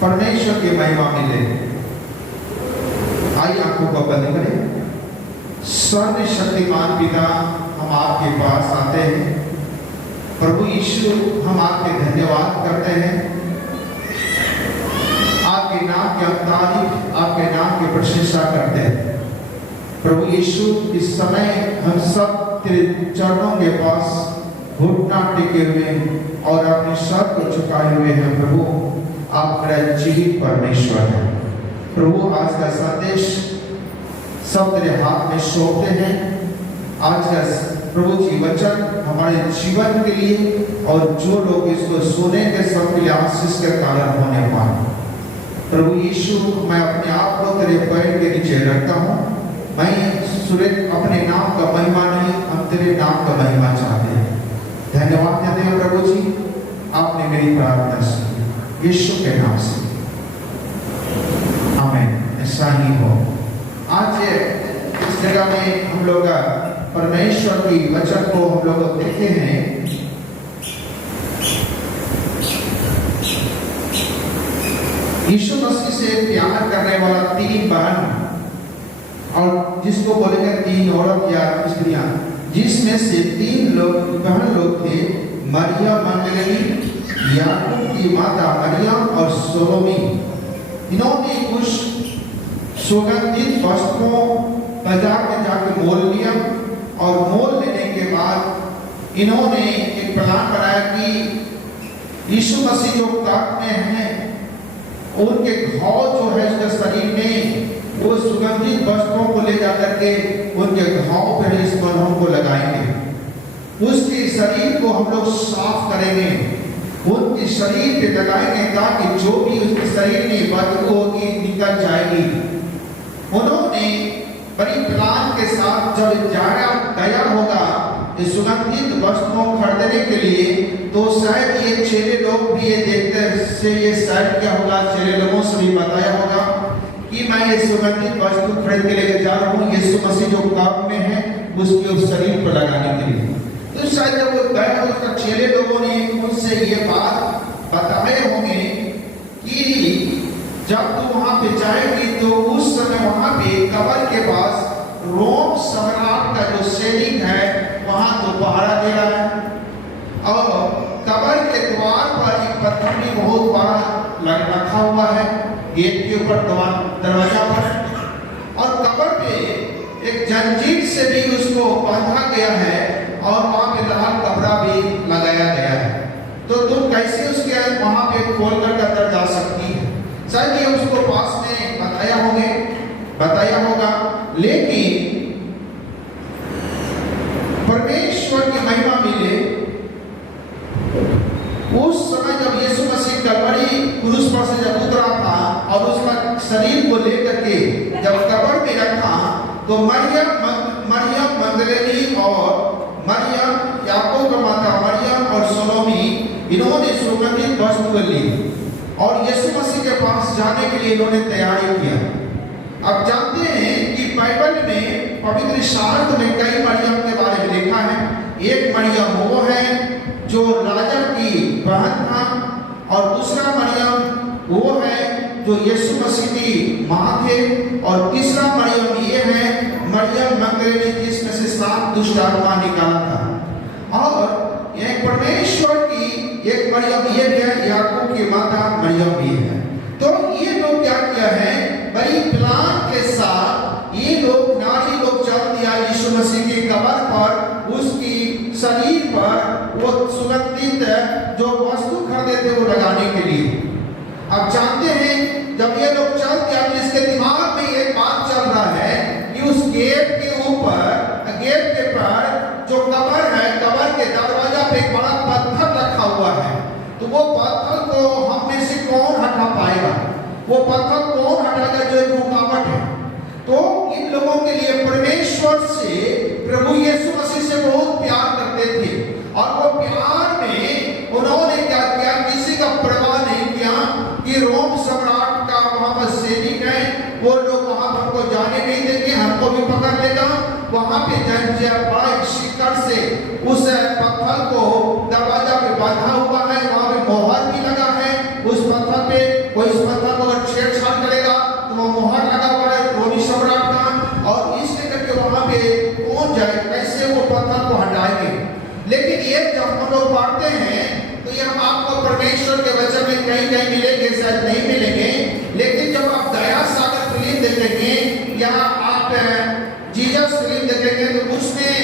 परमेश्वर की महिमा मिले। आइए आंखों को बंद करें। सर्वशक्तिमान पिता, हम आपके पास आते हैं। प्रभु यीशु, हम आपके धन्यवाद करते हैं, आपके नाम की तारीफ, आपके नाम की प्रशंसा करते हैं। प्रभु यीशु, इस समय हम सब तेरे चरणों के पास घुटना टेके हुए और अपने सर को झुकाए हुए हैं। प्रभु, आप मेरा जीवित परमेश्वर है। प्रभु, आज का संदेश सब तेरे हाथ में सौंपते हैं। आज का प्रभु जी वचन हमारे जीवन के लिए और जो लोग इसको सुनेंगे सबके लिए आशीष का कारण होने पाए। प्रभु यीशु, मैं अपने आप को तेरे पैर के नीचे रखता हूँ। मैं सुरेश अपने नाम का महिमा नहीं, हम तेरे नाम का महिमा चाहते हैं। धन्यवाद देते हैं प्रभु जी, आपने मेरी प्रार्थना सुनी यीशु के नाम से, आमीन। ऐसा ही हो। आज इस जगह में हम लोग परमेश्वर की वचन को हम लोग देखे हैं। यीशु मसीह से प्यार करने वाला तीन बहन, और जिसको बोलेंगे तीन औरत या स्त्रियां, जिसमें से तीन लोग बहन लोग थे, मरियम मगदलीनी, याकूब की माता मरियम और सोलोमी। इन्होंने कुछ सुगंधित वस्त्रों बाजार में जाकर मोल लिया और मोल लेने के बाद इन्होंने एक प्लान बनाया कि यीशु मसीह जो कब्र में हैं, उनके घाव जो है उसके शरीर में, वो सुगंधित वस्त्रों को ले जाकर के उनके घाव पर इस मलहम को लगाएंगे। उसके शरीर को हम लोग साफ करेंगे, उनके शरीर पे लगाएंगे ताकि जो भी उसके शरीर में बदबू होगी निकल जाएगी। उन्होंने बड़ी प्लान के साथ जब जाया गया होगा इस सुगंधित वस्त्रों खरीदने के लिए, तो शायद ये चेले लोग भी ये देखते से ये शायद क्या होगा, चेले लोगों से भी बताया होगा कि मैं ये सुगंधित वस्तु खरीद के लेके जा रहा हूँ यीशु मसीह जो कब्र में है उसके उस शरीर पर लगाने के लिए। तो शायद जब वो गए उसका चेले लोगों ने उनसे ये बात बताए होंगे कि जब तू वहां पे जाएगी तो उस समय वहां पे कब्र के पास रोम सम्राट का जो सैनिक है वहां तो पहरा दे रहा है और कब्र के द्वार पर एक पत्थर भी बहुत बड़ा रखा हुआ है गेट के ऊपर दरवाजा पर, और कब्र पे एक जंजीर से भी उसको बांधा गया है और वहां पे लाल कपड़ा भी लगाया गया है। तो तुम कैसे उसके वहां पे खोल कर अंदर जा सकती है? शायद ये उसको पास में बताया होगा, लेकिन परमेश्वर की महिमा मिले। उस समय जब यीशु मसीह कलवरी क्रूस पर से जब उतरा था और उसका शरीर को लेकर के जब कब्र में रखा, तो मरियम मगदलीनी और मरियम याकूब की माता मरियम और सोलोमी, इन्होंने सुगंधित वस्तु ली और यीशु मसीह के पास जाने के लिए इन्होंने तैयारी किया। अब जानते हैं कि बाइबल में पवित्र शास्त्र में कई मरियम के बारे में लिखा है। एक मरियम वो है जो राजा की बहन था, और दूसरा मरियम वो है जो यीशु मसीह की माँ थे, और तीसरा मरियम ये है मरियम मगदलीनी जिसमें से 7 दुष्ट आत्मा निकाला था। और एक परमेश्वर की एक मरियम ये भी है, याकूब की माता मरियम भी है। तो ये लोग क्या किया है, बड़ी प्लान के साथ ये लोग नारी लोग चल दिया यीशु मसीह की कब्र पर, उसकी शरीर पर वो सुगंधित जो वस्तु खरीदे थे वो लगाने के लिए। अब जानते हैं जब ये लोग चल दिया तो इसके दिमाग में एक बात चल रहा है कि उस गेट के ऊपर, गेट के पर जो कब्र है, कब्र के दरवाजा पे एक बड़ा पत्थर रखा हुआ है। तो वो पत्थर को हम में से कौन हटा पाएगा? वो पत्थर कौन हटाएगा जो एक रुकावट है? तो इन लोगों के लिए परमेश्वर से, प्रभु यीशु मसीह से बहुत प्यार करते थे, और वो प्यार में उन्होंने क्या किया, किसी का परवाह नहीं किया कि रोम सम्राट का वहां पर सैनिक है, वो लोग वहां पर हमको जाने नहीं देंगे, हमको भी पकड़ लेगा। वहां पे बड़ा शिकर से उस पत्थर को दरवाजा पे बांधा हुआ है, वहां पे मोहर भी लगा है उस पत्थर पे, कोई ये हम आपको परमेश्वर के वचन में कहीं कहीं मिलेंगे, शायद नहीं मिलेंगे, लेकिन जब आप दया सागर फिल्म देखेंगे या आप जीसस फिल्म देखेंगे तो उसमें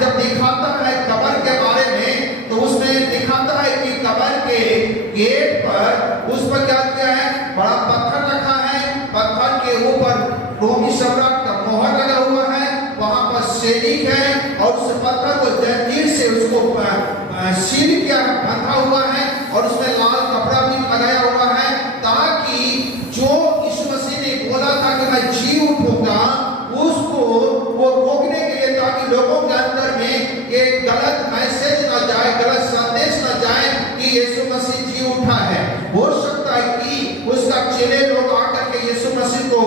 जब दिखाता है कब्र के बारे में, तो उसमें दिखाता है कि कब्र के गेट पर उस पर क्या किया है, बड़ा पत्थर रखा है, पत्थर के ऊपर रोमी सम्राट का मोहर लगा हुआ है, वहां पर सैनिक है और उस पत्थर को जंजीर से उसको सील किया बंधा हुआ है और उसमें लाल कपड़ा भी लगाया हुआ है, ताकि जो यीशु मसीह ने बोला था कि मैं जी उठूंगा, उसको वो रोकने के लिए, ताकि लोगों के अंदर में ये गलत मैसेज ना जाए, गलत संदेश ना जाए कि यीशु मसीह जी उठा है। हो सकता है कि उसका चेले लोग आकर के यीशु मसीह को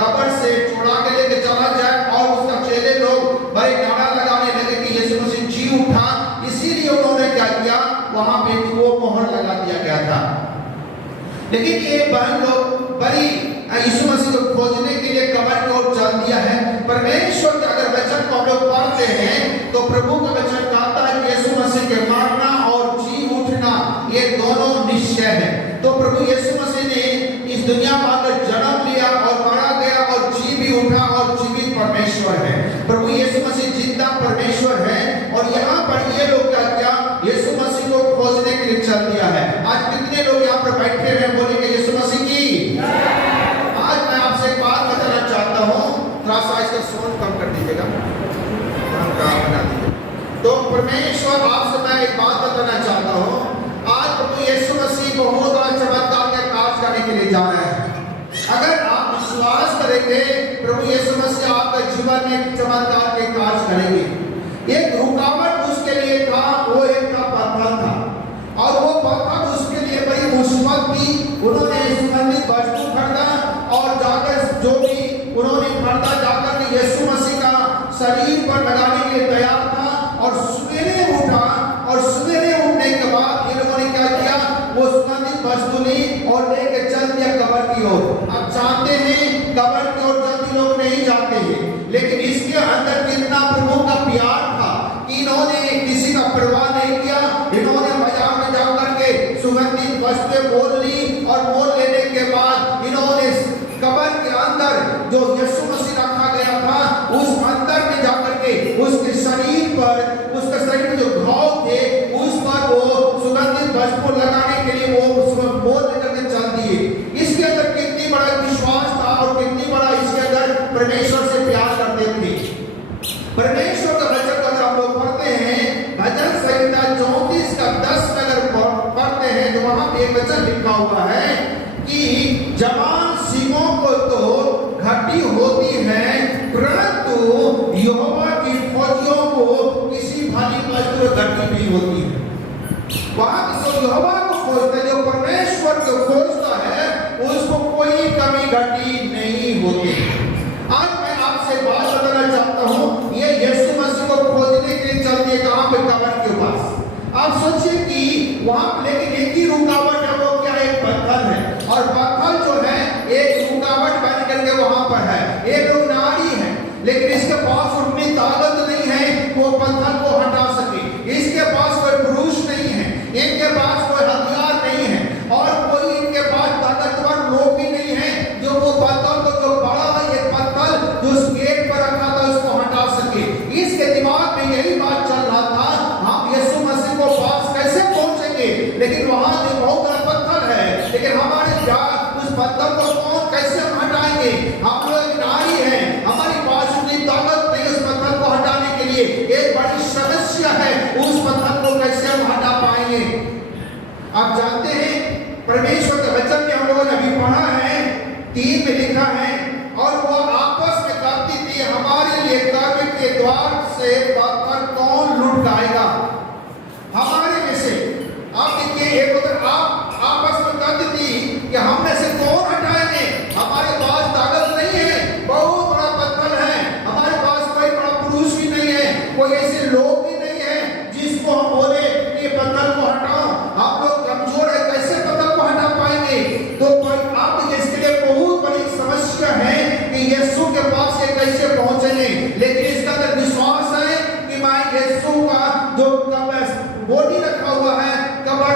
कब्र से छुड़ा के लेके चला जाए और उसका चेले लोग बड़े नारा लगाने लगे कि यीशु मसीह जी उठा, इसीलिए उन्होंने क्या किया, वहां पे वो मोहर लगा दिया गया था। लेकिन ये बहन लोग बड़ी यीशु मसीह को खोजने के लिए कब्र की ओर चल दिया है। परमेश्वर के अगर वचन को हम लोग पढ़ते हैं तो प्रभु का वचन कहता है कि यीशु मसीह के मरना और जी उठना ये दोनों निश्चय है। तो प्रभु यीशु मसीह ने इस दुनिया में आकर जन्म लिया और मारा गया और जी भी उठा और जीवित परमेश्वर है। प्रभु यीशु मसीह जिंदा परमेश्वर है और यहाँ पर ये लोग क्या किया, यीशु मसीह को खोजने के लिए चल दिया है। आज कितने लोग यहाँ पर बैठे हुए बोलेंगे यीशु मसीह की? आज मैं आपसे एक बात बताना चाहता हूँ, थोड़ा सा इसका साउंड कम कर दीजिएगा, बना दीजिए। तो परमेश्वर आपसे मैं एक बात बताना चाहता हूँ, आज प्रभु यीशु मसीह बहुत बड़ा चमत्कार का कार्य करने के लिए जा रहे हैं। अगर आप विश्वास करेंगे प्रभु यीशु मसीह आपका जीवन में चमत्कार के कार्य करेंगे। एक रुकावट उसके लिए था, वो एक का पत्थर था और वो पत्थर उसके लिए बड़ी मुसीबत थी। उन्होंने सुगंधित वस्तु खरीदा और जाकर जो भी उन्होंने खरीदा जाकर के यीशु मसीह का शरीर पर लगाने के लिए तैयार था और सवेरे उठा और सवेरे उठने के बाद इन लोगों ने क्या किया, वो सुगंधित वस्तु ली और लेके चल दिया कब्र की ओर। अब जानते हैं कब्र की ओर जल्दी लोग नहीं जाते हैं, लेकिन इसके अंदर कितना प्रभु का प्यार था कि इन्होंने किसी का परवाह नहीं किया। इन्होंने बाजार में जाकर के सुगंधित वस्तुएं मोल ली और मोल लेने के बाद इन्होंने कब्र के अंदर जो यीशु मसीह रखा गया था उस अंदर में जाकर के उसके शरीर पर, उसके शरीर में जो घाव थे उस पर वो सुगंधित वस्तु लगाने के लिए वो उसमें मोल लेकर के चल दिए। इसके अंदर कितनी बड़ा विश्वास था और कितनी बड़ा इसके अंदर परमेश्वर से प्यार करते थे। परमेश्वर का वचन को हम लोग पढ़ते हैं, भजन संहिता 34 का 10 अगर पढ़ते हैं तो वहां पे एक वचन लिखा हुआ है कि जवान सिंहों को तो घटी होती है, परंतु यहोवा की फौजियों को किसी भारी वस्तु घटी नहीं होती है। वहां जो यहोवा को खोजता है, जो परमेश्वर को खोजता है, उसको कोई कमी घटी नहीं होती। आज मैं आपसे बात बताना चाहता हूँ, ये यीशु मसीह को खोजने के लिए चलती है कहाँ पे, कब्र के पास। आप सोचिए कि वहां लेकिन एक ही रुकावट है, वो क्या है, पत्थर है और पत्थर जो है एक रुकावट बन करके वहां पर है। एक लोग नारी है लेकिन इसके पास उतनी ताकत नहीं है वो पत्थर को हटा सके, इसके पास कोई पुरुष नहीं है, इनके पास कोई हथियार नहीं है और कोई इनके पास ताकतवर लोग भी नहीं है जो वो पत्थर को, जो बड़ा है ये पत्थर जो उस गेट पर रखा था उसको हटा सके। इसके दिमाग में यही बात चल रहा था, हम यीशु मसीह को पास कैसे पहुंचेंगे, लेकिन वहां जो बहुत बड़ा पत्थर है, लेकिन हमारे उस पत्थर को कौन कैसे हम हटाएंगे? हम लोग नारी हैं, हमारी पास उतनी ताकत नहीं उस पत्थर को हटाने के लिए। एक बड़ी समस्या है, उस पत्थर को कैसे हम हटा पाएंगे? आप जानते हैं परमेश्वर के वचन में हम लोगों ने अभी पढ़ा है, 3 में लिखा है, और वो आपस में कहती थी हमारे लिए कब्र के द्वार से पत्थर कौन लुटाएगा हमारे में से। आप देखिए, एक उधर आप आपस में कहती थी कि हम में से कौन हटाएंगे, हमारे पास ताकत नहीं है, बहुत बड़ा पत्थर है, हमारे पास कोई बड़ा पुरुष भी नहीं है, कोई ऐसे लोग भी नहीं है जिसको हम बोले कि पत्थर को हटाओ, आप लोग कमजोर है, कैसे पत्थर को हटा पाएंगे? तो आप इसके लिए बहुत बड़ी समस्या है कि यीशु के पास ये कैसे पहुंचेंगे। लेकिन इसका अंदर विश्वास है कि मैं यीशु का जो बॉडी रखा हुआ है कब्र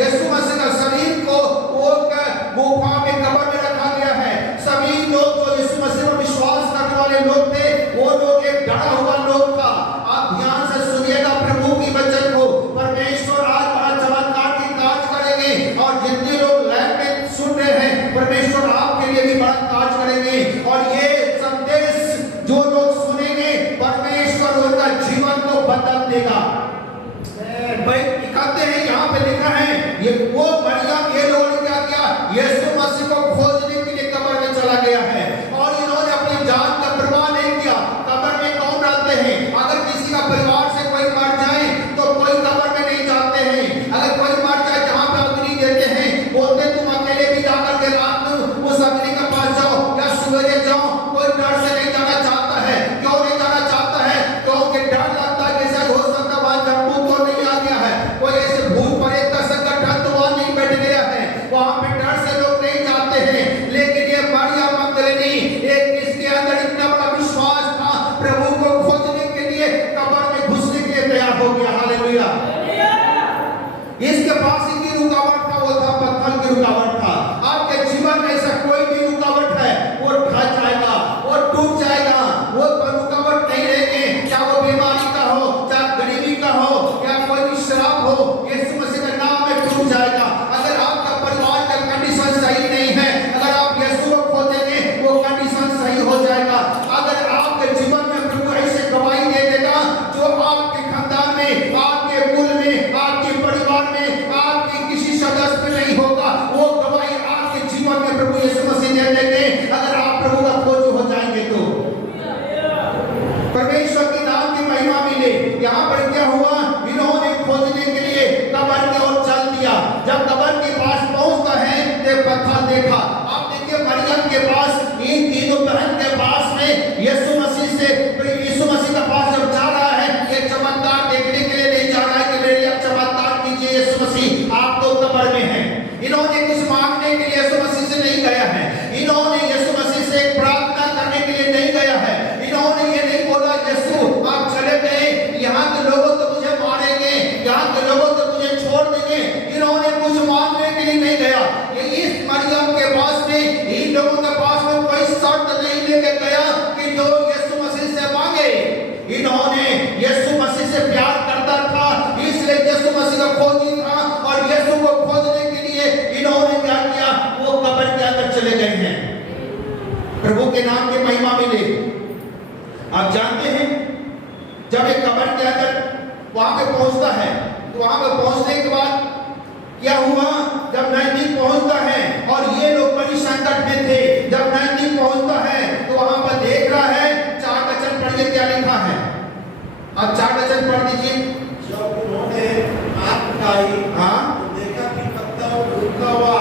यीशु मसीह का शरीर को वो गुफा में कब्र में रखा गया है। सभी लोग जो यीशु मसीह पर विश्वास करने वाले लोग थे, वो लोग एक डरा हुआ लोग था। आप ध्यान से सुनिएगा प्रभु की वचन को। परमेश्वर आज बड़ा चमत्कार की काज करेंगे, और जितने लोग लाइव में सुन रहे हैं, परमेश्वर आपके लिए भी बड़ा काज करेंगे। और ये संदेश जो लोग सुनेंगे, परमेश्वर उनका जीवन को बदल देगा। भाई दिखाते हैं, यहाँ पे लिखा है, ये वो मरियम, ये लोगों ने क्या किया, यीशु मसीह को खोजने के लिए कब्र में चला गया है, और इन्होंने अपनी जान का परवाह नहीं किया। कब्र में कौन रहते हैं? अगर किसी का परिवार से कोई मर जाए तो कोई कब्र में नहीं जाते हैं। अगर कोई मर जाए, जहाँ पे अग्नि देते हैं, बोलते तुम अकेले भी जाकर के रात में उस अग्नि के पास जाओ या सवेरे जाओ। कोई डर से नहीं जाना चाहता है। क्यों नहीं जाना चाहता है? क्योंकि डर लगता है कि शायद हो सकता है वहां जम्मू तो नहीं आ गया है, कोई ऐसे भूत प्रेत का संकट डर तो वहां नहीं बैठ गया है। वहां पे डर से लोग नहीं जाते हैं। लेकिन ये मरियम मगदलीनी, एक इसके अंदर इतना बड़ा विश्वास था, प्रभु को खोजने के लिए कब्र में घुसने के लिए तैयार हो गया। हालेलुया। इसके पास ही की रुकावट था, वो था पत्थर की रुकावट था। आपके जीवन में ऐसा कोई भी रुकावट है, वो ढह जाएगा, वो टूट जाएगा, वो रुकावट नहीं रहेगी। चाहे वो बीमारी का हो, चाहे गरीबी का हो, या कोई भी श्राप हो, यीशु मसीह के नाम में टूट जाएगा। अगर आपका परिवार का कंडीशन सही नहीं है, अगर आप यीशु को खोजेंगे, वो कंडीशन सही हो जाएगा। अगर आपके जीवन में प्रभु ऐसे गवाही दे देगा जो आपके खानदान में, आपके कुल में, आपके परिवार में, आपके किसी सदस्य में नहीं होगा, वो गवाही आपके जीवन में प्रभु यीशु मसीह दे देंगे, अगर आप प्रभु का खोज हो जाएंगे तो। परमेश्वर के नाम की महिमा मिले। यहाँ पर क्या हुआ, इन्होंने खोजने के लिए कब्र की ओर चल दिया। जब कब्र के पास पहुंचता है तो पत्थर देखा। आप देखिए मरियम के पास, इन तीनों बहन के पास में यीशु मसीह के पास जब जा रहा है, ये चमत्कार देखने के लिए नहीं जा रहा है कि मेरे लिए चमत्कार कीजिए यीशु मसीह, आप तो कब्र में हैं। इन्होंने कुछ मांगने के लिए यीशु मसीह से नहीं गया है। इन्होंने यीशु मसीह से प्रार्थना करने के लिए नहीं गया है। इन्होंने ये नहीं बोला यीशु आप चले गए, यहाँ के लोगों तो मुझे मारेंगे, यहाँ के लोगों तो मुझे छोड़ देंगे। इन्होंने कुछ मांगने के लिए नहीं गया। ये इस मरियम के पास में, इन लोगों के पास में कोई शर्त नहीं लेके गया कि जो यीशु मसीह से मांगे। इन्होंने यीशु मसीह से प्यार करता था, इसलिए यीशु मसीह का खोजी था, और यीशु को खोजने के लिए इन्होंने क्या किया, वो कब्र के अंदर चले गए हैं। प्रभु के नाम की महिमा मिले। आप जानते हैं, जब एक कब्र के अंदर वहां पे पहुंचता है, तो वहां पे पहुंचने के बाद क्या हुआ, जब नजदीक पहुंचता है, और ये लोग बड़ी संकट में थे, जब नजदीक पहुंचता है तो वहां पर देख रहा है, 4 वचन पढ़िए क्या लिखा है। अब 4 वचन पढ़ दीजिए। जब उन्होंने आंख उठाई, हाँ, तो देखा कि पत्थर उठा हुआ।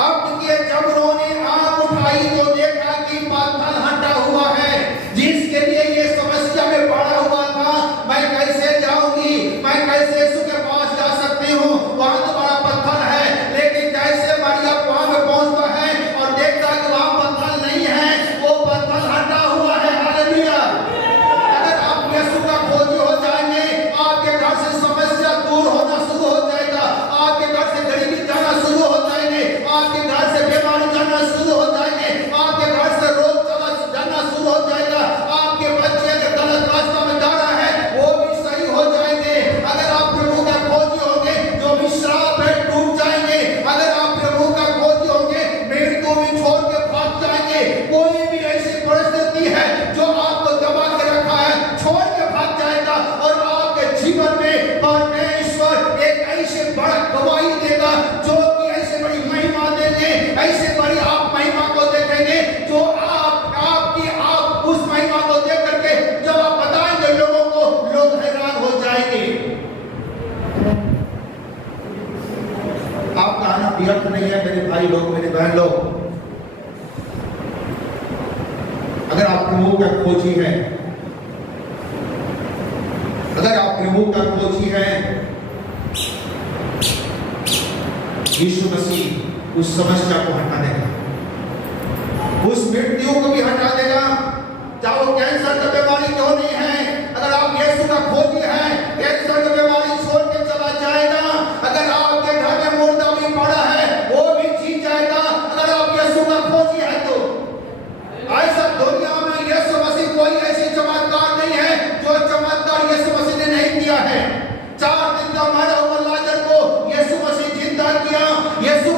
अब देखिए, जब उन्होंने आंख उठाई तो देखा कि पत्थर हटा हुआ है, जिसके लिए ये समस्या में पड़ा हुआ था। मैं कैसे जाऊंगी, मैं कैसे यीशु के पास जा सकती हूँ, वहां तो बड़ा पत्थर है। लेकिन जैसे मरियम वहां पे पहुंचता है और देखता कि वहां पत्थर नहीं है, वो पत्थर हटा हुआ है। हालेलुया। अगर आप यीशु का खोजी हो जाएंगे, आपके घर से समस्या दूर होना शुरू हो जाएगा, आपके घर से गरीबी जाना शुरू हो जाएंगे, आपके घर से बीमारी जाना शुरू हो जाएंगे, आपके घर से रोग जाना शुरू हो जाएगा, आपके बच्चे अगर गलत रास्ता में जा रहा है वो भी सही हो जाएंगे। अगर आप प्रभु का खोजी होंगे, जो भी श्राप है टूट जाएंगे। अगर आप प्रभु का खोजी होंगे, मृत्यु भी छोड़ के भाग जाएंगे। कोई भी ऐसी परिस्थिति है जो आपको दबा के रखा है, छोड़ के भाग जाएगा, और आपके जीवन में परमेश्वर एक ऐसे बड़ा गवाही देगा, जो कि ऐसे बड़ी महिमा देंगे, ऐसे बड़ी आप महिमा को देखेंगे, जो आप उस महिमा को देख करके जब आप बताएंगे लोगों को, लोग हैरान हो जाएंगे। आपका आना व्यर्थ नहीं है मेरे भाई लोग, मेरे बहन लोग। अगर आप प्रभु का खोजी हैं, अगर आप प्रभु का खोजी हैं, यीशु मसीह उस समस्या को हटा देगा, उस मृत्यु को भी हटा देगा। चाहे वो कैंसर की बीमारी क्यों नहीं है, अगर आप यीशु का खोजी हैं, कैंसर की बीमारी छोड़ के चला जाएगा। अगर आपके घर में मुर्दा यीशु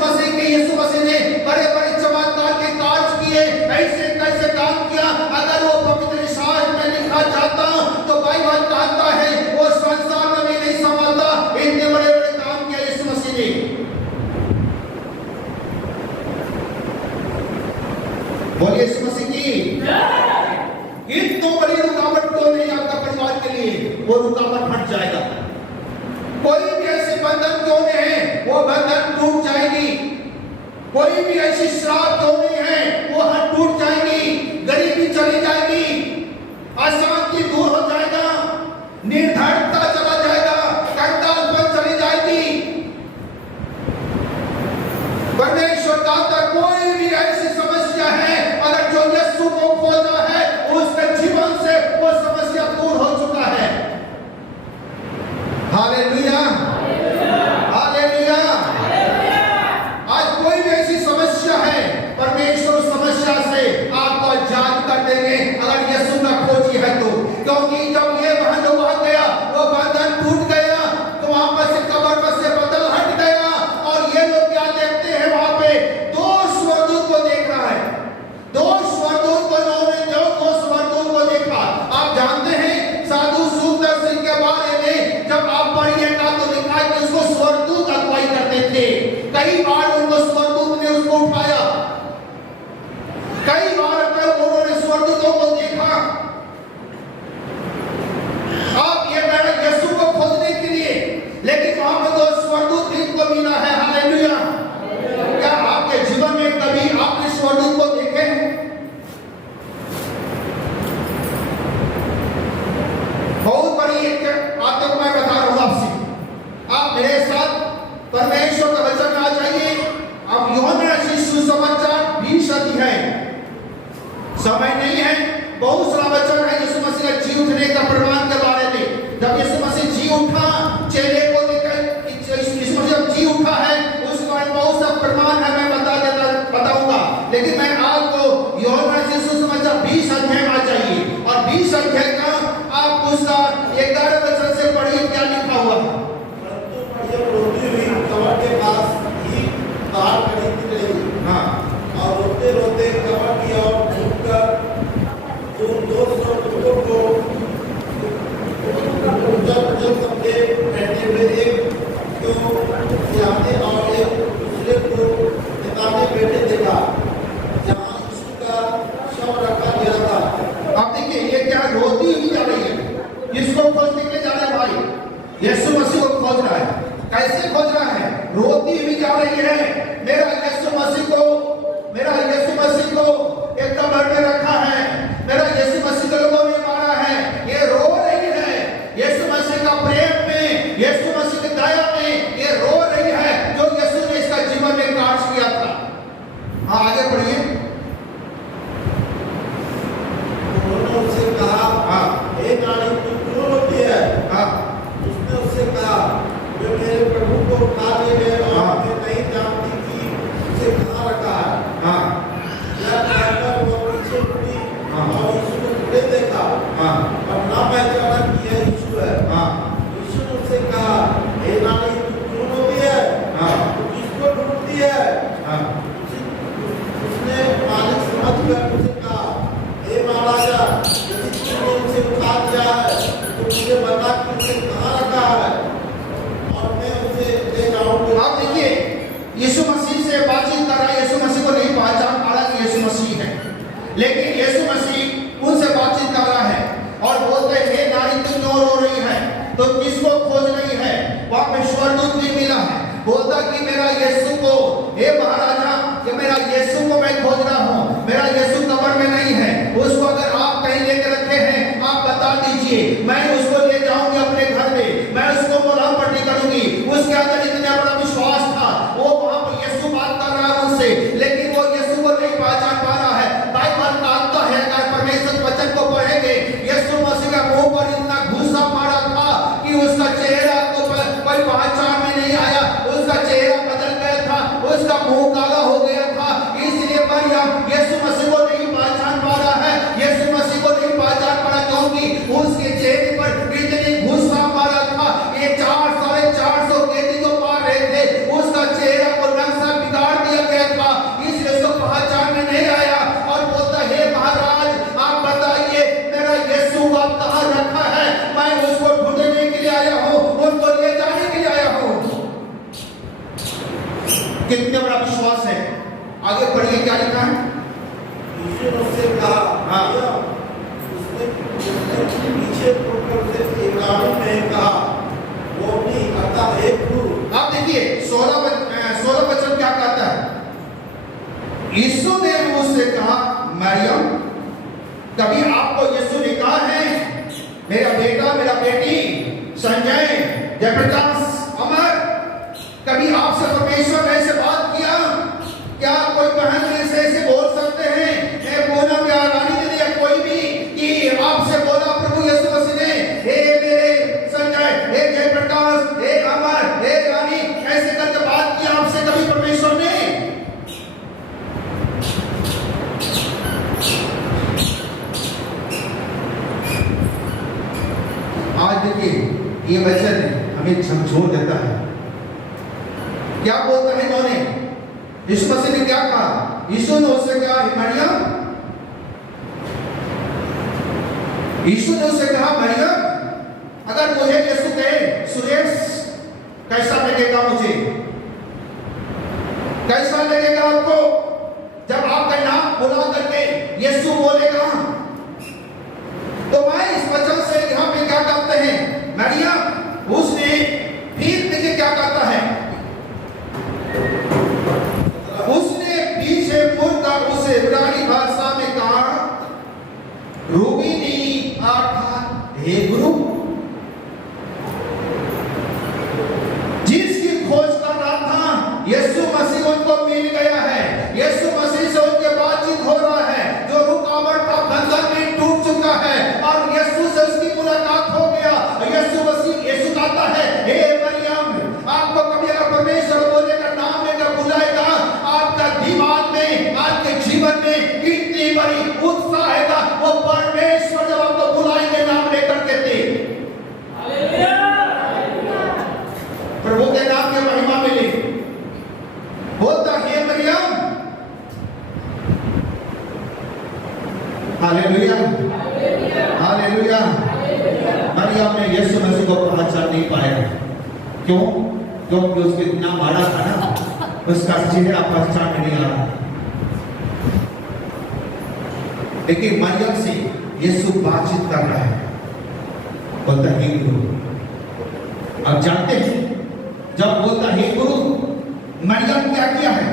मसीह ने बड़े बड़े चमत्कार के कार्य किए, ऐसे कैसे काम किया। अगर वो पवित्र शास्त्र में लिखा जाता तो बाइबल कहता है वो संसार में भी नहीं संभालता। इतने बड़े बड़े काम किया यीशु मसीह ने। बोलिए यीशु मसीह की। इतनी बड़ी रुकावट क्यों नहीं आपका परिवार के लिए, वो रुकावट हट जाएगा। कोई भी ऐसे बंधन क्यों नहीं है, वो बंधन टूट जाएगी। कोई भी ऐसी श्राप क्यों नहीं है, वो हट टूट जाएगी। गरीबी चली जाएगी, अशांति दूर हो जाएगा, निर्धनता चला जाएगा, कंगालपन चली जाएगी। परमेश्वर का कोई भी ऐसी समस्या है, अगर जो यीशु को खोजा है उसके जीवन से वो समस्या दूर हो चुका है। Hallelujah, hallelujah. आज कोई भी ऐसी समस्या है, परमेश्वर उस समस्या से आपको आजाद कर देंगे अगर यीशु का खोजी है तो। क्योंकि जब ये बंधन वहां गया, वो बंधन टूट गया, तो वहां पर से कब्र पर से बदल हट गया। और ये लोग क्या देखते हैं, वहां पे दो स्वर्गदूत को देख रहा है। दो स्वर्गदूत को दो स्वर्गदूत को देखा। आप जानते हैं साधु सुंदर सिंह के बारे में जब आप पढ़िएगा तो लिखा है कि उसको स्वर्गदूत अगुवाई करते थे। कई बार उनको स्वर्गदूत ने उसको उठाया, कई बार उन्होंने स्वर्गदूतों को देखा। आप ये मेरे यीशु को खोजने के लिए, लेकिन वहां पर दो स्वर्गदूत इनको मिला है। हालेलुया। क्या आपके जीवन में कभी आपने स्वर्गदूत को देखे हैं? बहुत बड़ी एक बात तो मैं बता रहा हूं आपसे। आप मेरे साथ परमेश्वर का वचन में आ जाइए। अब यूहन्ना सुसमाचार 20 अध्याय, समय नहीं है, बहुत सारा वचन है यीशु मसीह का जी उठने का प्रमाण के बारे में। जब यीशु मसीह जी उठा, चेले को देखकर यीशु मसीह जब जी उठा है, उसके बारे में बहुत सा प्रमाण है, मैं बताऊंगा। लेकिन मैं आपको यूहन्ना सुसमाचार 20 अध्याय में आ जाइए और 20 अध्याय का आप उसका 11 वचन से पढ़िए क्या लिखा हुआ है। परंतु जब रोती हुई कब्र के पास ही बाहर खड़ी निकली, हाँ, और रोते रोते कब्र की ओर झुककर उन दो स्वर्गदूतों को उजल कपड़े पहने हुए एक को खिलाते और एक दूसरे को बताने बैठे देखा, जहाँ यीशु का शव रखा गया था। अब देखिए ये क्या रोती हुई जा रही है, इसको खोजने के लिए जा रहा है भाई। यीशु मसीह को खोज रहा है। कैसे खोज रहा है? रोती हुई जा रही है। मेरा यीशु मसीह को एक कब्र में रखा है, मेरा यीशु मसीह को लोगों ने मारा है। ये रो रही है यीशु मसीह का प्रेम में, यीशु मसीह की दया में ये रो रही है जो यीशु ने इसका जीवन में कार्य किया था। हाँ, आगे बढ़िए। उन्होंने उससे कहा, हाँ, हे नारी, तू क्यों रोती है? हाँ, उसने उससे कहा, वे मेरे प्रभु को उठा ले गए और हाँ। मैं नहीं जानती कि उसे कहाँ रखा है। हाँ, यह कहकर वो पीछे मुड़ी हाँ। और यीशु को खड़े देखा, हाँ, और ना पहचाना कि यह यीशु है। हाँ, यीशु ने उससे कहा, हे नारी, तू क्यों रोती है? हाँ, तू किसको ढूंढती है? हाँ, उसने मालिक समझकर उसे कहा, हे महाराजा, यदि तुमने उसे उठा दिया है तो मुझे बता कि उसे कहाँ रखा है और मैं उसे ले जाऊंगा। आप देखिए यीशु मसीह से बातचीत कर रहा है। यीशु मसीह को नहीं पहचान पा रहा कि यीशु मसीह है, लेकिन यीशु मसीह उनसे बातचीत कर रहा है और बोलते हैं, हे नारी, तुम क्यों रो रही है? तो किसको खोज रही है? वहां पे स्वर्गदूत भी मिला है, बोलता कि मेरा यीशु को, हे महाराजा, कि मेरा यीशु को मैं खोज रहा हूँ, मेरा यीशु कब्र में नहीं है। उसको अगर आप कहीं लेकर रखे हैं, आप बता दीजिए, मैं उसको ले जाऊंगी अपने घर में, मैं उसको मलहम पट्टी करूंगी। उसके अंदर इतना बड़ा विश्वास था, वो वहां पर यीशु बात कर रहा है उनसे, लेकिन वो यीशु को नहीं पहचान पा रहा है। बाइबल का कितने बड़ा विश्वास है। आगे पढ़िए क्या लिखा है। यीशु ने उससे कहा, हाँ। उसने पीछे मुड़कर उसे इब्रानी में कहा, वो नहीं अर्थात हे प्रभु। आप देखिए 16 वचन क्या कहता है। यीशु ने उससे कहा, मरियम। कभी आपको यीशु ने कहा है मेरा बेटा, मेरा बेटी, संजय, जयप्रकाश, अमर, कभी आपसे परमेश्वर ने ऐसे बात किया? क्या कोई बहन ऐसे बोल सकते हैं पूनम या रानी दीदी या कोई भी कि आपसे बोला प्रभु यीशु मसीह ने, हे मेरे संजय, हे जयप्रकाश, हे अमर, हे रानी, ऐसे करके बात की आपसे कभी परमेश्वर ने? आज देखिए ये वचन हमें झकझोर देता है। क्या बोलता है इन्होंने? यीशु मसीह ने क्या कहा? यीशु ने उससे कहा, मरियम। यीशु ने उससे कहा, मरियम। अगर मुझे यीशु कहे सुरेश, कैसा लगेगा? मुझे कैसा लगेगा आपको जब आपका नाम बुला करके यीशु बोलेगा? तो मैं इस वचन से यहां पे क्या कहते हैं, मरियम। उसने फिर देखिए क्या कहता है, उसने पीछे मुड़कर उसे इब्रानी भाषा में कहा, रूबीनी अर्थात हे गुरु। जिसकी खोज कर रहा था यीशु मसीह उनको मिल गया है। यीशु मसीह से उनके बातचीत हो रहा है। जो रुकावट का बंधन में टूट चुका है और यीशु से उसकी मुलाकात हो गया। यीशु मसीह यीशु कहता है, हे मरियम। आपको कभी अगर परमेश्वर बोले का नाम लेकर बुलाएगा, आपका दिमाग में, आपके जीवन में कितनी बड़ी उत्साह आएगा। वो परमेश्वर जब आपको बुलाएंगे नाम लेकर के प्रभु के नाम की महिमा मिली। बोलता हे मरियम। Hallelujah, hallelujah. मरियम ने यीशु मसीह को पहचान नहीं पाया। क्यों? क्योंकि उसके इतना बड़ा था ना, उसका चेहरा पहचान में नहीं आ रहा। लेकिन मरियम से यीशु बातचीत कर रहा है। बोलता हे गुरु। अब जानते हैं जब बोलता हे गुरु, मरियम क्या किया है?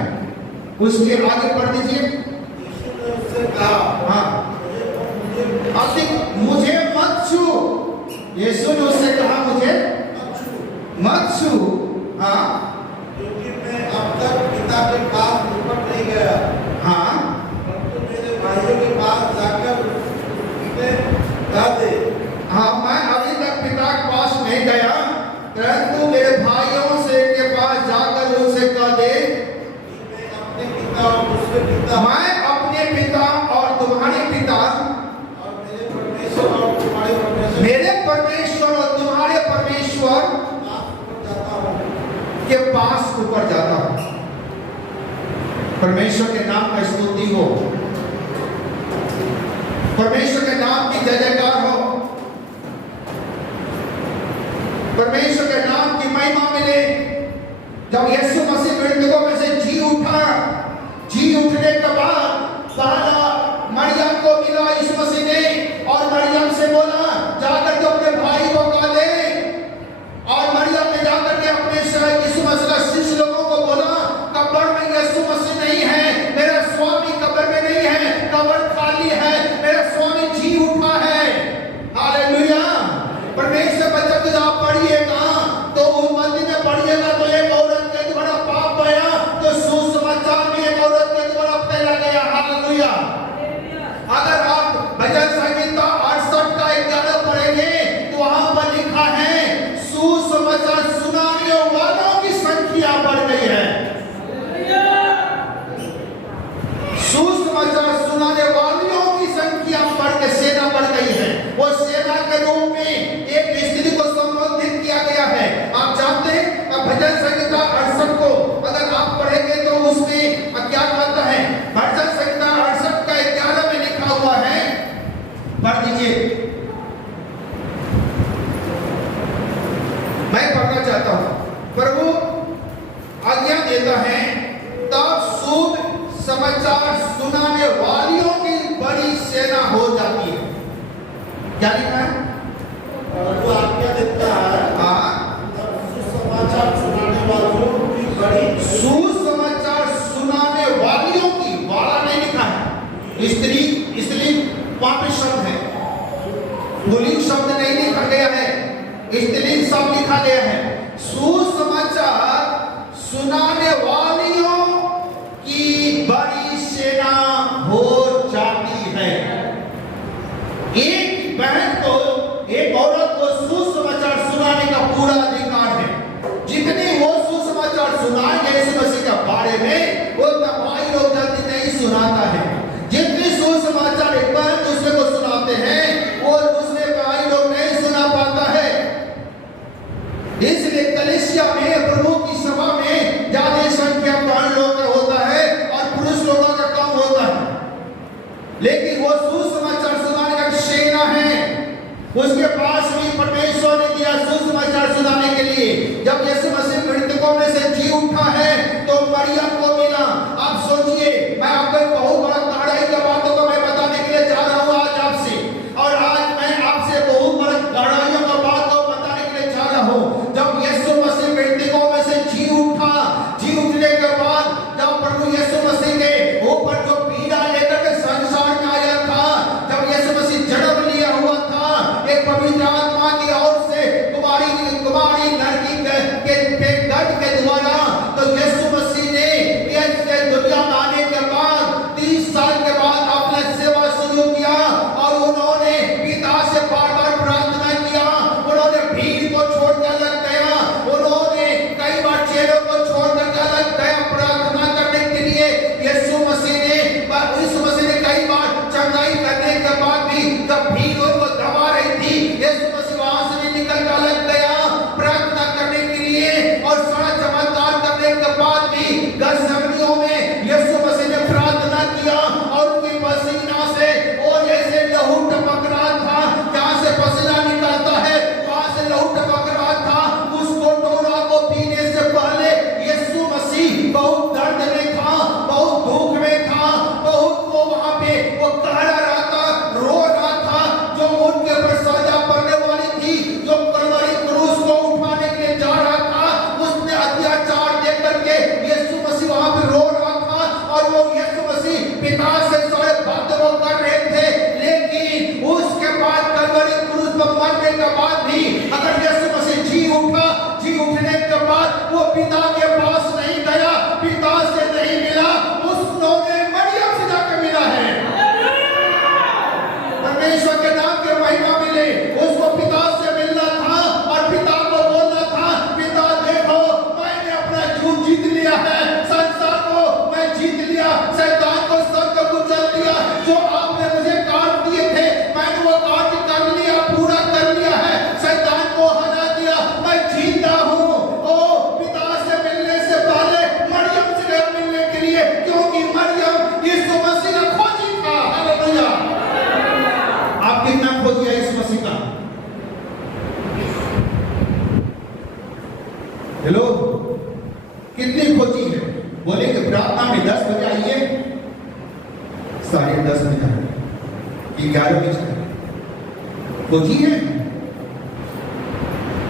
उसके आगे पढ़ दीजिए। यीशु ने उससे कहा, हाँ, अब मुझे मत छू। यीशु ने उससे कहा, मुझे मत छू। हाँ, क्योंकि मैं अब तक पिता के पास निकट नहीं गया। हाँ, परंतु मेरे भाइयों के पास जाकर उन्हें कह दे। हाँ, मैं अभी तक पिता के पास नहीं गया, परंतु मेरे भाइयों से के पास जाकर उनसे कह दे कि मैं अपने पिता और दूसरे पिता, मैं अपने पिता और तुम्हारे पिता, और मेरे परमेश्वर और तुम्हारे परमेश्वर, मेरे परमेश्वर और तुम्हारे परमेश्वर जाता हूँ। के पास ऊपर जाता हूं। परमेश्वर के नाम का स्तुति हो, परमेश्वर के नाम की जय जयकार हो, परमेश्वर के नाम की महिमा मिले। जब यीशु मसीह मृतकों में से जी उठा, जी उठने के बाद पहला मरियम को मिला यीशु मसीह ने, और मरियम से बोला जाकर के अपने भाई को कह दे। और मरियम ने जाकर के अपने यीशु मसीह शिष्य लोगों को बोला, कब्र में यीशु मसीह नहीं है, मेरा स्वामी कब्र में नहीं है, कब्र खाली है, मेरा स्वामी जी उठा है। हालेलुया। परमेश्वर बच्चा जब आप पढ़िएगा तो उस मंदिर में पढ़िएगा तो एक औरत के द्वारा पाप गया, तो सुसमाचार में एक औरत के द्वारा फैला गया। हालेलुया। अगर आप भजन संगीता 68 का 11 पढ़ेंगे तो वहां पर लिखा है सुसमाचार सुनाने वालों की संख्या बढ़ गई है। सुसमाचार सुनाने वालों की संख्या बढ़ के सेना बढ़ गई है। वो सेना के रूप में एक स्थिति को संबोधित किया गया है। आप जानते हैं अब भजन संहिता 68 को अगर आप पढ़ेंगे तो उसमें क्या कहता है? भजन संहिता 68 का 11 में लिखा हुआ है, पढ़ दीजिए। मैं पढ़ना चाहता हूं। प्रभु आज्ञा देता है समाचार सुनाने वालियों की बड़ी सेना हो जाती है। क्या लिखा है? जो आज्ञा देता है, सुसमाचार सुनाने वालों की बड़ी सुसमाचार सुनाने वालियों की, वाला नहीं लिखा है, स्त्री इसलिए वहां पे शब्द है, पुल्लिंग शब्द नहीं लिखा गया है, स्त्रीलिंग शब्द लिखा गया है। सुसमाचार सुनाने वालियों की बड़ी सेना हो जाती है। एक बहन को, एक औरत को सुसमाचार सुनाने का पूरा अधिकार है। जितने वो सुसमाचार सुनाएंगे यीशु मसीह के बारे में, उतना भाई लोग जल्दी नहीं सुनाता है। जितने सुसमाचार एक बहन दूसरे को सुनाते हैं, वो दूसरे भाई लोग नहीं सुना पाता है। इसलिए कलीसिया में, प्रभु की सभा में ज्यादा संख्या बहन लोगों का होता है और पुरुष लोगों का कम होता है। लेकिन वो सुसमाचार सुनाने का सेना है, उसके पास भी परमेश्वर ने दिया सुसमाचार सुनाने के लिए। जब यीशु मसीह मृतकों में से जी उठा है तो मरियम को मिला। आप सोचिए, मैं आपको बहुत बड़ा कड़ाई की बातों को मैं बताने के लिए जा रहा हूँ आज आपसे, और आज मैं आपसे बहुत बड़ा कड़ाइयों का बात को बताने के लिए जा रहा हूँ। जब यीशु मसीह मृतकों में से जी उठा, जी उठने के बाद जब प्रभु यीशु मसीह के ऊपर जो पीड़ा लेकर के संसार में आया था, जब यीशु मसीह जन्म लिया हुआ था एक पवित्र आत्मा की ओर से कुमारी लड़की के गर्भ के द्वारा, तो यीशु मसीह ने इस दुनिया में आने के बाद 30 साल के बाद अपना सेवा शुरू किया और उन्होंने पिता से बार-बार प्रार्थना किया। उन्होंने भीड़ को छोड़कर अलग गया, उन्होंने कई बार चेलों को छोड़कर अलग गया प्रार्थना करने के लिए। यीशु मसीह ने कई बार चंगाई करने के बाद भी जब भीड़ उनको दबा रही थी, यीशु मसीह वहां से भी निकल कर अलग गया प्रार्थना करने के लिए। और सारा चमत्कार करने के बाद भी गसमनियों में यीशु मसीह ने प्रार्थना किया और उनकी पसीना से और जैसे लहू टपक रहा था, जहां से पसीना निकलता है वहां से लहू टपक रहा था। उस कटोरा को पीने से पहले यीशु मसीह बहुत दर्द में था, बहुत दुख में था, बहुत वो वहां पे वो कह रहा था, रो रहा था। जो उनके ऊपर सजा पड़ने वाली थी, जो कलवरी क्रूस को उठाने के लिए जा रहा था, उसने अत्याचार देख करके यीशु मसीह वहां पे रो रहा था। और वो यीशु मसीह पिता से सारे बातें वो कर रहे थे। लेकिन उसके बाद कलवरी क्रूस पर मरने के बाद भी अगर यीशु मसीह जी उठा, जी उठने के बाद वो पिता के पास नहीं गया, पिता से नहीं मिला, उसने मरियम से जाकर मिला है। परमेश्वर के नाम के महिमा मिले, उसको पिता से मिलना था और पिता को बोलना था, पिता देखो मैंने अपना झूठ जीत लिया है, संसार को मैं जीत लिया, शैतान को सब को कुचल दिया। जो आपने मुझे काट दिए थे मैंने वो काट कर लिया, पूरा कर लिया है, शैतान को हरा दिया, मैं जीता हूँ। ओ पिता से मिलने से पहले मरियम से गया मिलने के लिए, क्योंकि मरियम यीशु मसीह का खोजी था। हालेलुया। आप कितना खोजिए यीशु मसीह का? हेलो, कितनी खोजी है? बोलेंगे प्रार्थना में 10 बजे आइए, 10:30 बजे आइए, 11 बजे खोजी है?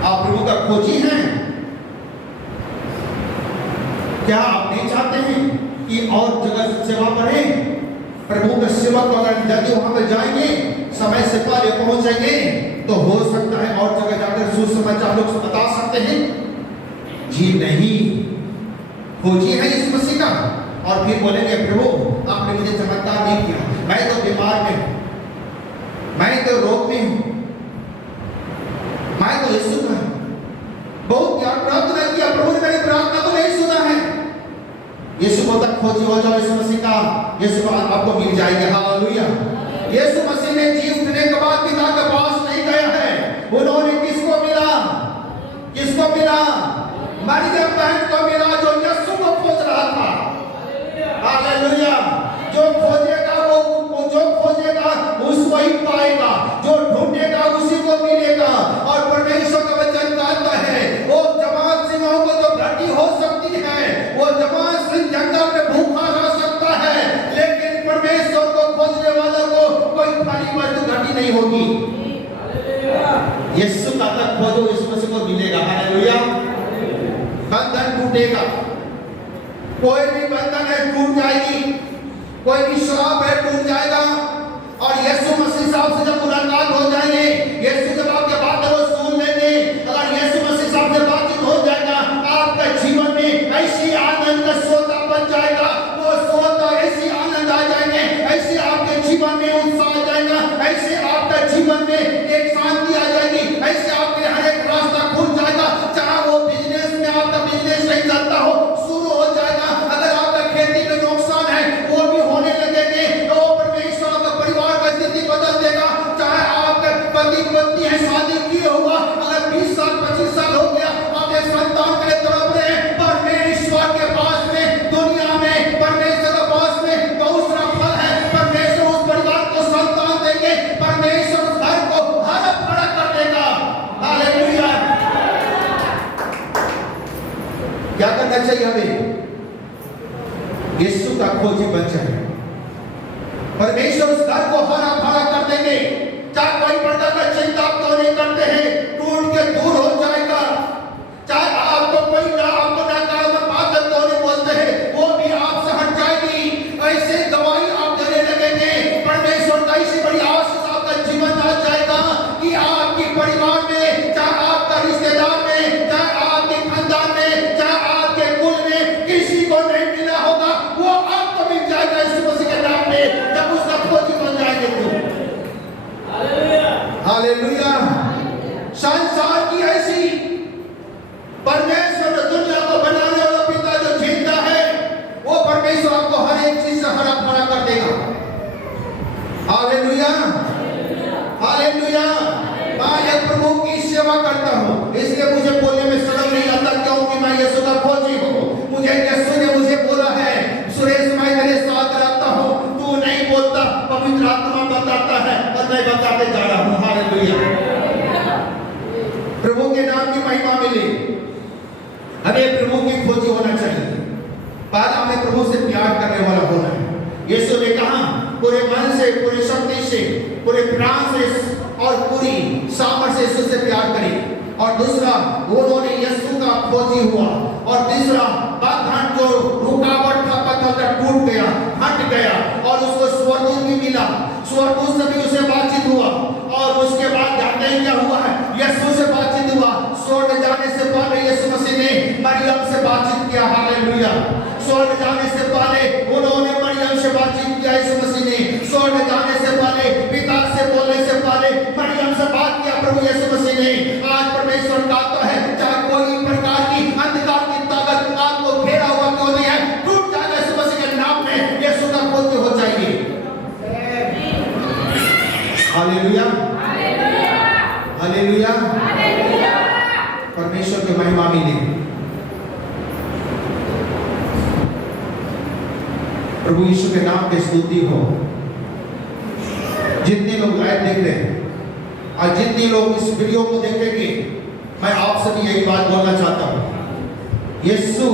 आप प्रभु का खोजी हैं? क्या आप नहीं चाहते हैं कि और जगह सेवा करें? प्रभु के सेवक अगर जल्दी वहां पर जाएंगे, समय से पहले पहुंचेंगे, तो हो सकता है और जगह जाकर सुसमाचार लोग बता सकते हैं। जी नहीं, खोजी है इस मसीह का। और फिर बोलेंगे प्रभु आपने मुझे चमत्कार नहीं किया, मैं तो बीमार में हूं, मैं तो रोग में हूं, मैं तो यीशु का बहुत यार प्रार्थना किया, प्रभु ने मेरी प्रार्थना को नहीं सुना है। यीशु बोलता खोजी हो जाओ यीशु मसीह का, यीशु आपको मिल जाएगा। हालेलुया। यीशु मसीह ने जी उठने के बाद पिता के पास नहीं गया है, उन्होंने किसको मिला? किसको मिला? मरियम बहन को मिला जो यीशु को खोज रहा था। हालेलुया। जो खोजेगा वो जो खोजेगा उसको ही पाएगा, जो ढूंढेगा उसी को मिलेगा। और परमेश्वर का वचन कहता है वो जवान सिंहों को तो घटी हो सकती है, वो जवान सिंह जंगल में भूखा रह सकता है, होगी। यीशु का तक खोजो, यीशु मसीह को मिलेगा। हालेलुया। बंधन टूटेगा, कोई भी बंधन है टूट जाएगी, कोई भी श्राप है टूट जाएगा। और यीशु मसीह साहब से जब मुलाकात हो जाएंगे, यीशु जब आपके बात को सुन लेंगे, अगर यीशु मसीह साहब से बातचीत हो जाएगा, आपका जीवन में ऐसी आनंद का सोता बन जाएगा, वो सोता ऐसी आनंद आ जाएंगे, ऐसे आपके जीवन में उत्साह आ जाएगा, ऐसे आपका जीवन में एक शांति आ जाएगी, ऐसे आपके हर एक रास्ता खुल जाएगा। चाहे वो बिजनेस में आपका बिजनेस नहीं चलता हो, शुरू हो जाएगा। अगर आपका खेती में नुकसान है, वो भी होने लगेंगे। तो परमेश्वर आपका परिवार का स्थिति बदल देगा। चाहे आपका पति पत्नी है, शादी किए हुआ, अगर 20 साल 25 साल हो गया, आप एक संतान के लिए तड़प रहे हैं, परमेश्वर के पास में, दुनिया में परमेश्वर के पास में बहुत सारा फल है। परमेश्वर उस परिवार को संतान देंगे, परमेश्वर उस घर को हरा भरा कर देगा। हालेलुया। क्या करना चाहिए हमें? यीशु का खोजी बन जाए, परमेश्वर उस घर को हरा भरा कर देंगे। चाहे कोई प्रकार का चिंता आप क्यों नहीं करते हैं, टूट के दूर हो जाएगा। चाहे आपको कोई आपको नकारात्मक बात क्यों नहीं बोलते हैं, वो भी आपसे हट जाएगी। ऐसे गवाही आप देने लगेंगे, परमेश्वर का ऐसी बड़ी आशीष आपका जीवन आ जाएगा कि आपके परिवार में, चाहे आपका रिश्तेदार में, चाहे आपके खानदान में, चाहे आपके कुल में किसी को नहीं मिला होगा, वो आपको मिल जाएगा यीशु मसीह के नाम में, जब उसका खोजी बन जाएंगे तो। हालेलुया। संसार की ऐसी परमेश्वर जो दुनिया को बनाने वाला पिता जो जिंदा है, वो परमेश्वर आपको हर एक चीज से हरा भरा कर देगा। हालेलुया। हालेलुया। मैं एक प्रभु की सेवा करता हूँ, इसलिए मुझे बोलने में शर्म नहीं आता, क्योंकि मैं यीशु का खोजी हूँ। मुझे यीशु ने मुझे बोला है, सुरेश मैं तेरे साथ रहता हूँ, तू नहीं बोलता, पवित्र आत्मा बताता है और मैं बताते जा रहा हूँ। हालेलुया। प्रभु के नाम की महिमा मिले। हमें प्रभु की खोजी होना चाहिए। पहला हमें प्रभु से प्यार करने वाला होना है। यीशु ने कहा पूरे मन से, पूरी शक्ति से, पूरे प्राण से और पूरी सामर्थ्य से यीशु से प्यार करें। और दूसरा, उन्होंने यीशु का खोजी हुआ। और तीसरा, बंधन जो रुकावट था, पत्थर का टूट गया, हट गया, और उसको स्वर्गदूत भी मिला। स्वर्गदूत से भी उसे बातचीत हुआ। और उसके बाद जानते हैं क्या हुआ है, यीशु से बातचीत हुआ। स्वर्ग जाने से पहले यीशु मसीह ने मरियम से बातचीत किया। हालेलुया। स्वर्ग जाने से पहले उन्होंने मरियम से बातचीत किया। यीशु मसीह ने स्वर्ग जाने से पहले, पिता से बोलने से पहले मरियम से बात किया प्रभु यीशु मसीह ने। आज परमेश्वर कहता है, चाहे कोई प्रकार की अंधकार की ताकत आपको घेरा हुआ क्यों नहीं है, टूट जाएगा यीशु मसीह के नाम में। यीशु का खोज हो जाएगी। हालेलुया। हालेलुया। परमेश्वर की महिमा मिले। प्रभु यीशु के नाम की स्तुति हो। जितने लोग लाइव देख रहे हैं और जितने लोग इस वीडियो को देखेंगे, मैं आपसे भी यही बात बोलना चाहता हूं। यीशु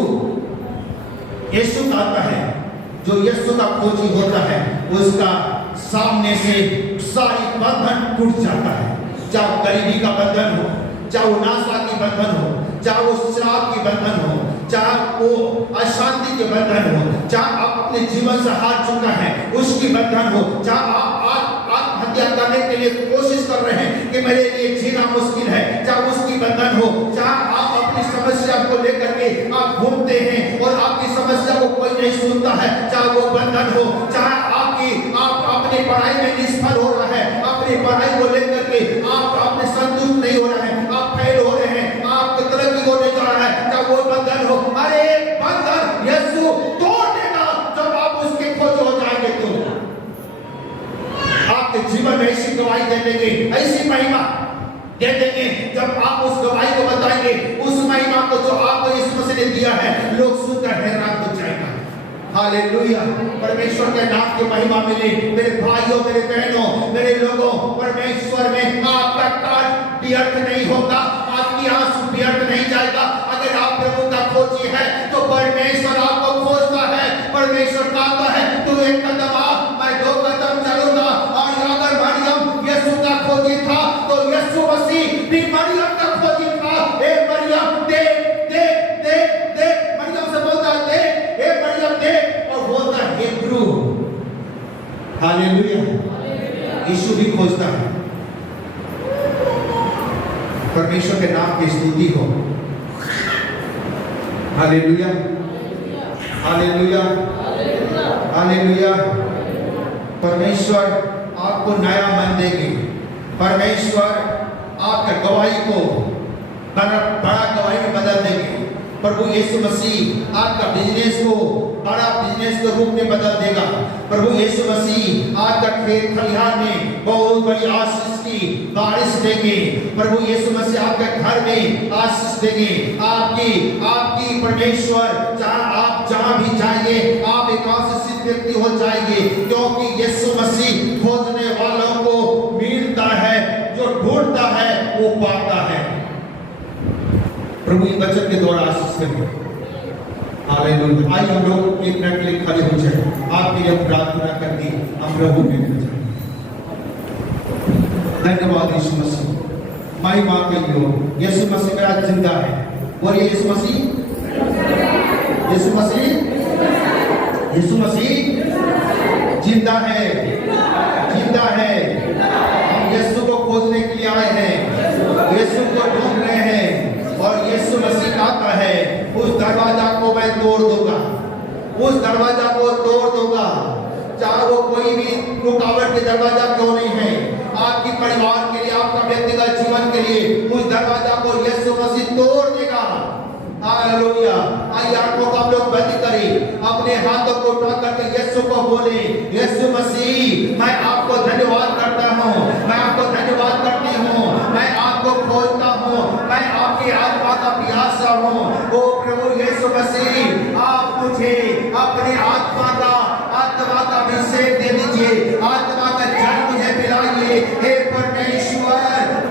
कहता है, जो यीशु का खोजी होता है, उसका सामने से सारी बंधन टूट जाता है। चाहे गरीबी का बंधन हो, चाहे वो नाशा की बंधन हो, चाहे वो श्राप की बंधन हो, चाहे वो अशांति के बंधन हो, चाहे आप अपने जीवन से हार चुका है उसकी बंधन हो, चाहे आप आत्महत्या करने के लिए कोशिश कर रहे हैं कि मेरे लिए जीना मुश्किल है, चाहे उसकी बंधन हो, चाहे आप अपनी समस्या को लेकर के आप घूमते हैं और आपकी समस्या को कोई नहीं सुनता है, चाहे वो बंधन हो, चाहे आप अपनी पढ़ाई में निष्फल हो रहा है, अपनी पढ़ाई को लेकर के आप अपने संतुष्ट नहीं हो रहे हैं, आप फेल हो रहे हैं, आप तरक्की होने जा रहा है, चाहे वो बंधन हो, अरे बंधन यीशु तोड़ देगा जब आप उसके खोज हो जाएंगे। तो आपके जीवन में ऐसी गवाही दे देंगे, ऐसी महिमा दे देंगे, जब आप उस गवाही को बताएंगे, उस महिमा को जो आपको यीशु मसीह ने दिया है, लोग सुनकर हैरान हो जाएगा। हालेलुया। परमेश्वर के नाम की महिमा मिले। मेरे भाइयों, मेरे बहनों, मेरे लोगों, परमेश्वर में आपका काट व्यर्थ नहीं होगा, आपकी आंसू व्यर्थ नहीं जाएगा। अगर आप प्रभु का खोजी है तो परमेश्वर आपको खोजता है। परमेश्वर कहता है, तू एक कदम आ, मैं 2 कदम चलूंगा। और अगर मरियम यीशु का हालेलुया। यीशु भी खोजता है। परमेश्वर के नाम की स्तुति हो। Hallelujah, hallelujah, hallelujah. परमेश्वर आपको नया मन देंगे। परमेश्वर आपके गवाही को बड़ा गवाही में बदल देंगे। प्रभु यीशु मसीह आपका बिजनेस को बड़ा बिजनेस के रूप में बदल देगा। प्रभु यीशु मसीह आपका खेत खलिहान में बहुत बड़ी आशीष की बारिश देंगे। प्रभु यीशु मसीह आपके घर में आशीष देंगे। आपकी परमेश्वर जहाँ भी जाएंगे आप एक आशीषित व्यक्ति हो जाएंगे, क्योंकि यीशु मसीह खोजने वालों को मिलता है, जो ढूंढता है वो पाता है। प्रभु इस वचन के द्वारा आशीष करें। हालेलुया। आइए हम लोग एक मिनट के लिए खड़े हो जाए। आपके लिए प्रार्थना करके हम प्रभु में जाए। धन्यवाद यीशु मसीह। महिमा के लिए यीशु मसीह मेरा जिंदा है। बोलिए यीशु मसीह, यीशु मसीह, यीशु मसीह जिंदा है, जिंदा है। हम यीशु को खोजने के लिए आए हैं, यीशु को ढूंढ रहे हैं। और यीशु मसीह कहता है उस दरवाजा को मैं तोड़ दूंगा, उस दरवाजा को तोड़ दूंगा। चाहे वो कोई भी रुकावट के दरवाजा क्यों नहीं है, आपकी परिवार के लिए, आपका व्यक्तिगत जीवन के लिए उस दरवाजा को यीशु मसीह तोड़ देगा। हालेलुया। आइए आंखों को हम लोग बंद करें, अपने हाथों को उठा करके यीशु को बोले, यीशु मसीह मैं आपको धन्यवाद करता हूँ, मैं आपको धन्यवाद करती हूँ, मैं आपको खोजता हूँ, मैं आपकी आत्मा का प्यासा हूँ। ओ प्रभु यीशु मसीह आप मुझे अपने आत्मा का अभिषेक दे दीजिए, आत्मा का जल मुझे पिलाइए। हे परमेश्वर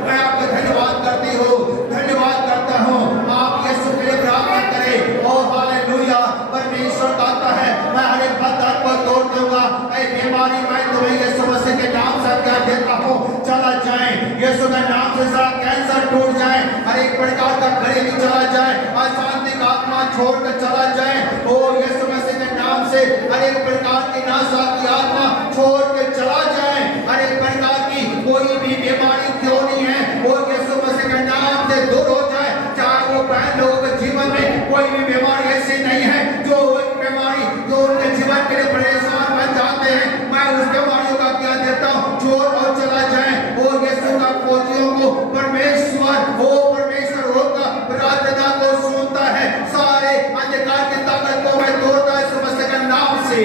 मैं आपको धन्यवाद करती हूँ, धन्यवाद करता हूँ। आप यीशु के लिए प्रार्थना करें। ओ हालेलुया। परमेश्वर कहता है मैं हर एक बंधन को तोड़ दूंगा। ऐ बीमारी मैं तुम्हें यीशु मसीह के नाम से क्या देता हूँ, चला जाए। यीशु के नाम से सारा कैंसर टूट जाए, हर एक प्रकार का गरीबी चला जाए, अशांति का आत्मा छोड़कर चला जाए। ओ यीशु मसीह के नाम से हर एक प्रकार की नाशा की आत्मा छोड़ के चला जाए। हर एक प्रकार की कोई भी बीमारी क्यों नहीं है वो यीशु मसीह के नाम से दूर हो जाए। चाहे वो बहन लोगों के जीवन में कोई भी बीमारी ऐसी नहीं है जो एक बीमारी जो उनके जीवन के लिए परेशान बन जाते हैं, मैं उस बीमारियों का क्या देता हूँ छोड़ और चला जाए। वो यीशु का खोजियों को परमेश्वर वो परमेश्वर होगा, प्रार्थना को सुनता है। सारे अंधकार की ताकत को मैं तोड़ता है यीशु मसीह के नाम से।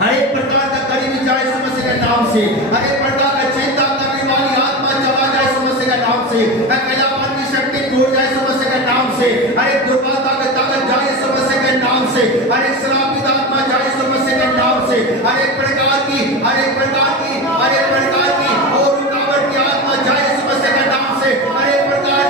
हर एक प्रकार का गरीबी जाए यीशु मसीह के नाम से, हर एक प्रकार का चिंता करने वाली आत्मा चला जाए यीशु मसीह के नाम से, अकेलापन की शक्ति टूट जाए यीशु मसीह के नाम से, हर एक दुर्बलता की ताकत जाए यीशु मसीह के नाम से, हर एक श्रापित आत्मा जाए यीशु मसीह के नाम से, हर एक प्रकार की और रुकावट की आत्मा जाए यीशु मसीह के नाम से, हर एक प्रकार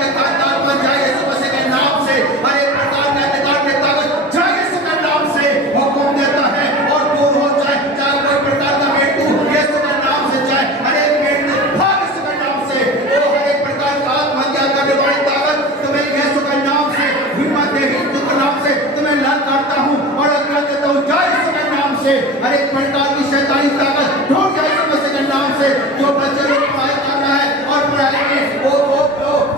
के कांड आत्मा जाए यीशु मसीह के नाम से, हर एक प्रकार के अंधकार की ताकत जाए यीशु के नाम से। हुक्म देता है और दूर हो जाए। चाहे कोई प्रकार का मृत्यु यीशु के नाम से जाए, हर एक मृत्यु भाग यीशु के नाम से। वो हर एक प्रकार का आत्महत्या करने वाली ताकत तुम्हें यीशु के नाम से, हिम्मत दे यीशु के नाम से तुम्हें लड़ करता हूँ और आज्ञा देता हूँ जाए यीशु के नाम से। हर एक प्रकार की शैतानी ताकत ढूंढ जाए यीशु मसीह के नाम से। जो बच्चे लोग पढ़ाई कर रहा है और पढ़ाई में वो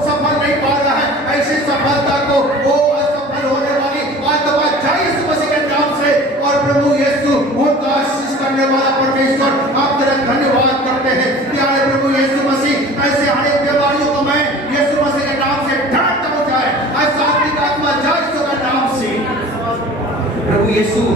सफल नहीं पा रहा है, ऐसी सफलता को वो असफल होने वाली आत्मा जाए यीशु मसीह के नाम से। और प्रभु यीशु उनका आशीष करने वाला परमेश्वर आप तेरा धन्यवाद करते हैं। प्यारे प्रभु यीशु मसीह ऐसे हर एक बीमारियों को मैं यीशु मसीह के नाम से ढांढता हो जाए, अशांति का आत्मा जाए यीशु के नाम से। प्रभु यीशु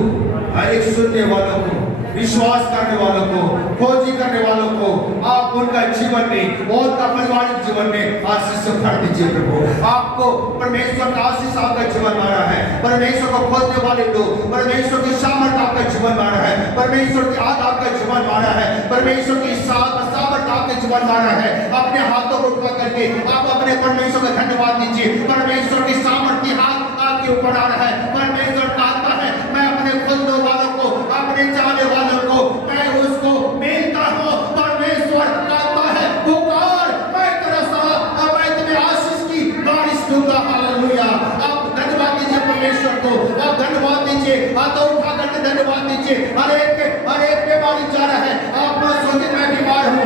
हर एक सुनने वालों को, विश्वास करने वालों को, खोजी करने वालों को आप उनका जीवन में और उनका पारिवारिक जीवन में आशीष से भर दीजिए। प्रभु आपको परमेश्वर का आशीष आपका जीवन आ रहा है। परमेश्वर को खोजने वाले लोग, परमेश्वर की सामर्थ आपका जीवन आ रहा है, परमेश्वर की आग आपका जीवन आ रहा है, परमेश्वर की सामर्थ आपके जीवन आ रहा है। अपने हाथों को उठा करके आप अपने परमेश्वर का धन्यवाद दीजिए। परमेश्वर की सामर्थ की हाथ आपके ऊपर आ रहा है। परमेश्वर कहता है मैं अपने खोजने वालों को, अपने चाहने वालों को मैं उसको मिलता हूँ। परमेश्वर कहता है पुकार मैं तेरा साथ और मैं तुम्हें आशीष की बारिश दूंगा। हालेलुया। आप धन्यवाद दीजिए परमेश्वर को, आप धन्यवाद दीजिए। हाथों उठा कर धन्यवाद दीजिए। हर एक बीमारी जा रहा है, आप मत सोचिए मैं बीमार हूँ,